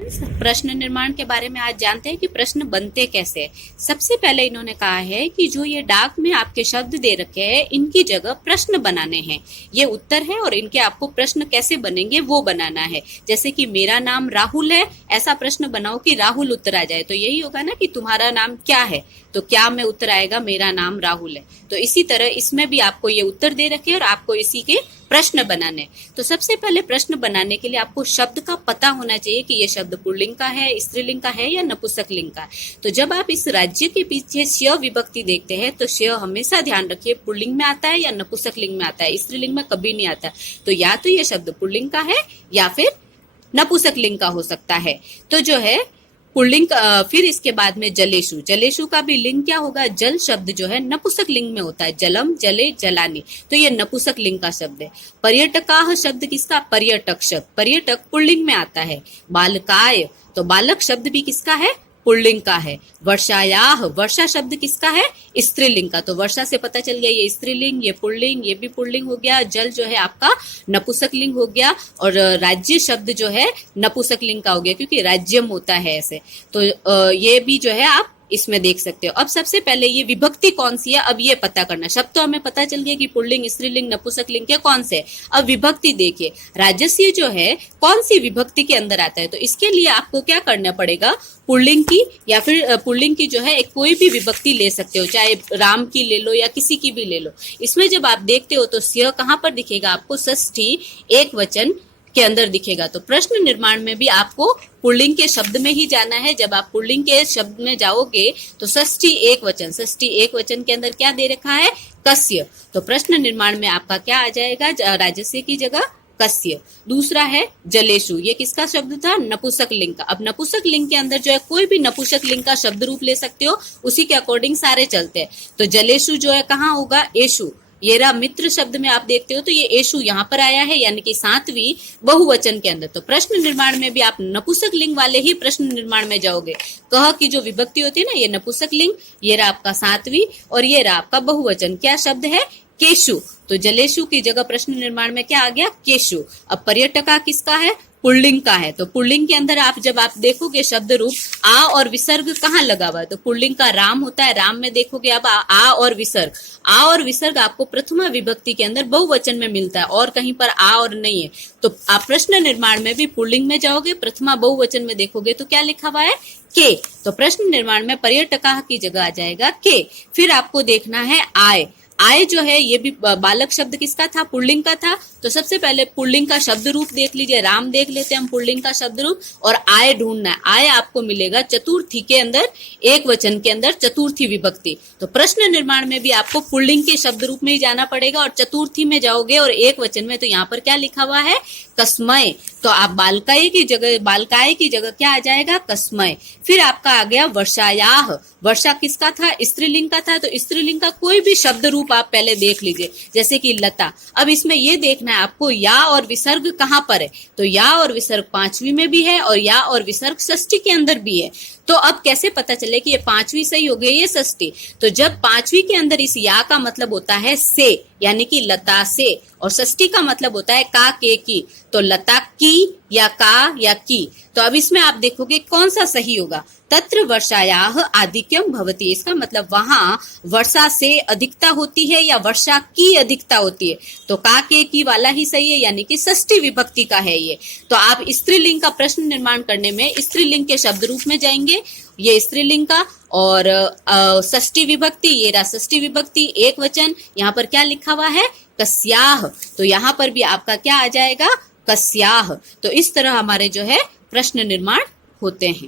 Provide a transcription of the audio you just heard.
प्रश्न निर्माण के बारे में आज जानते हैं कि प्रश्न बनते कैसे हैं। सबसे पहले इन्होंने कहा है कि जो ये डाक में आपके शब्द दे रखे हैं इनकी जगह प्रश्न बनाने हैं। ये उत्तर है और इनके आपको प्रश्न कैसे बनेंगे वो बनाना है। जैसे कि मेरा नाम राहुल है, ऐसा प्रश्न बनाओ कि राहुल उत्तर आ जाए। तो यही होगा ना कि तुम्हारा नाम क्या है, तो क्या में उत्तर आएगा मेरा नाम राहुल है। तो इसी तरह इसमें भी आपको ये उत्तर दे रखे और आपको इसी के प्रश्न बनाने। तो सबसे पहले प्रश्न बनाने के लिए आपको शब्द का पता होना चाहिए कि ये शब्द पुल्लिंग का है, स्त्रीलिंग का है या नपुंसकलिंग का है। तो जब आप इस राज्य के पीछे श विभक्ति देखते हैं तो श हमेशा ध्यान रखिए पुल्लिंग में आता है या नपुंसकलिंग में आता है, स्त्रीलिंग में कभी नहीं आता। तो या तो ये शब्द पुल्लिंग का है या फिर नपुंसकलिंग का हो सकता है। तो जो है पुल्लिंग, फिर इसके बाद में जलेशु। जलेशु का भी लिंग क्या होगा? जल शब्द जो है नपुंसक लिंग में होता है, जलम, जले, जलानी। तो ये नपुंसक लिंग का शब्द है। पर्यटकाह शब्द किसका? पर्यटक शब्द। पर्यटक पुल्लिंग में आता है। बालकाय, तो बालक शब्द भी किसका है? पुल्लिंग का है। वर्षायाह, वर्षा शब्द किसका है? स्त्रीलिंग का। तो वर्षा से पता चल गया ये स्त्रीलिंग, ये पुल्लिंग, ये भी पुल्लिंग हो गया। जल जो है आपका नपुंसकलिंग हो गया और राज्य शब्द जो है नपुंसकलिंग का हो गया क्योंकि राज्यम होता है ऐसे। तो ये भी जो है आप इसमें देख सकते हो। अब सबसे पहले ये विभक्ति कौन सी है अब ये पता करना। शब्द तो हमें पता चल गया कि पुल्लिंग, स्त्रीलिंग, नपुंसकलिंग के कौन से। अब विभक्ति देखिए, राजस्व जो है कौन सी विभक्ति के अंदर आता है। तो इसके लिए आपको क्या करना पड़ेगा? पुल्लिंग की या फिर पुल्लिंग की जो है एक कोई भी विभक्ति ले सकते हो, चाहे राम की ले लो या किसी की भी ले लो। इसमें जब आप देखते हो तो स्य कहाँ पर दिखेगा आपको? षष्ठी एक वचन के अंदर दिखेगा। तो प्रश्न निर्माण में भी आपको पुल्लिंग के शब्द में ही जाना है। जब आप पुल्लिंग के शब्द में जाओगे तो षष्ठी एक वचन, षष्ठी एक वचन के अंदर क्या दे रखा है? कस्य। तो प्रश्न निर्माण में आपका क्या आ जाएगा? राजस्व की जगह कस्य। दूसरा है जलेशु, ये किसका शब्द था? नपुंसक लिंग का। अब नपुंसक लिंग के अंदर जो है कोई भी नपुंसक लिंग का शब्द रूप ले सकते हो, उसी के अकॉर्डिंग सारे चलते हैं। तो जलेशु जो है कहाँ होगा? एशु। ये रहा मित्र शब्द में आप देखते हो तो ये एशु यहाँ पर आया है, यानी कि सातवीं बहुवचन के अंदर। तो प्रश्न निर्माण में भी आप नपुंसक लिंग वाले ही प्रश्न निर्माण में जाओगे। कह की जो विभक्ति होती है ना, ये नपुंसक लिंग, ये रहा आपका सातवीं और ये रहा आपका बहुवचन। क्या शब्द है? केशु। तो जलेशु की जगह प्रश्न निर्माण में क्या आ गया? केशु। अब पर्यटका किसका है? पुल्लिंग का है। तो पुल्लिंग के अंदर आप जब आप देखोगे शब्द रूप आ और विसर्ग कहाँ लगा हुआ है? तो पुल्लिंग का राम होता है, राम में देखोगे अब आ और विसर्ग। आ और विसर्ग आपको प्रथमा विभक्ति के अंदर बहुवचन में मिलता है और कहीं पर आ और नहीं है। तो आप प्रश्न निर्माण में भी पुल्लिंग में जाओगे, प्रथमा बहुवचन में देखोगे तो क्या लिखा हुआ है? के। तो प्रश्न निर्माण में पर्यटका की जगह आ जाएगा के। फिर आपको देखना है आय। आय जो है ये भी बालक शब्द किसका था? पुल्लिंग का था। तो सबसे पहले पुल्लिंग का शब्द रूप देख लीजिए, राम देख लेते हैं हम पुल्लिंग का शब्द रूप, और आय ढूंढना है। आय आपको मिलेगा चतुर्थी के अंदर, एक वचन के अंदर चतुर्थी विभक्ति। तो प्रश्न निर्माण में भी आपको पुल्लिंग के शब्द रूप में ही जाना पड़ेगा और चतुर्थी में जाओगे और एक वचन में। तो यहाँ पर क्या लिखा हुआ है? कस्मय। तो आप बालकाय की जगह क्या आ जाएगा? कस्मय। फिर आपका आ गया वर्षायाह। वर्षा किसका था? स्त्रीलिंग का था। तो स्त्रीलिंग का कोई भी शब्द रूप आप पहले देख लीजिए, जैसे कि लता। अब इसमें ये देखना है आपको या और विसर्ग कहाँ पर है। तो या और विसर्ग पांचवी में भी है और या और विसर्ग षष्ठी के अंदर भी है। तो अब कैसे पता चले कि ये पांचवी सही हो गई, ये षष्ठी? तो जब पांचवी के अंदर इस या का मतलब होता है से, यानी कि लता से, और षष्ठी का मतलब होता है का, के, की। तो लता की या का या की। तो अब इसमें आप देखोगे कौन सा सही होगा? तत्र वर्षायाह आधिक्यम भवति। इसका मतलब वहां वर्षा से अधिकता होती है या वर्षा की अधिकता होती है। तो का, के, की वाला ही सही है, यानी कि षष्ठी विभक्ति का है ये। तो आप स्त्रीलिंग का प्रश्न निर्माण करने में स्त्रीलिंग के शब्द रूप में जाएंगे, ये स्त्रीलिंग का, और षष्ठी विभक्ति, ये रहा षष्ठी विभक्ति एक वचन। यहाँ पर क्या लिखा हुआ है? कस्याह। तो यहाँ पर भी आपका क्या आ जाएगा? कस्याह। तो इस तरह हमारे जो है प्रश्न निर्माण होते हैं।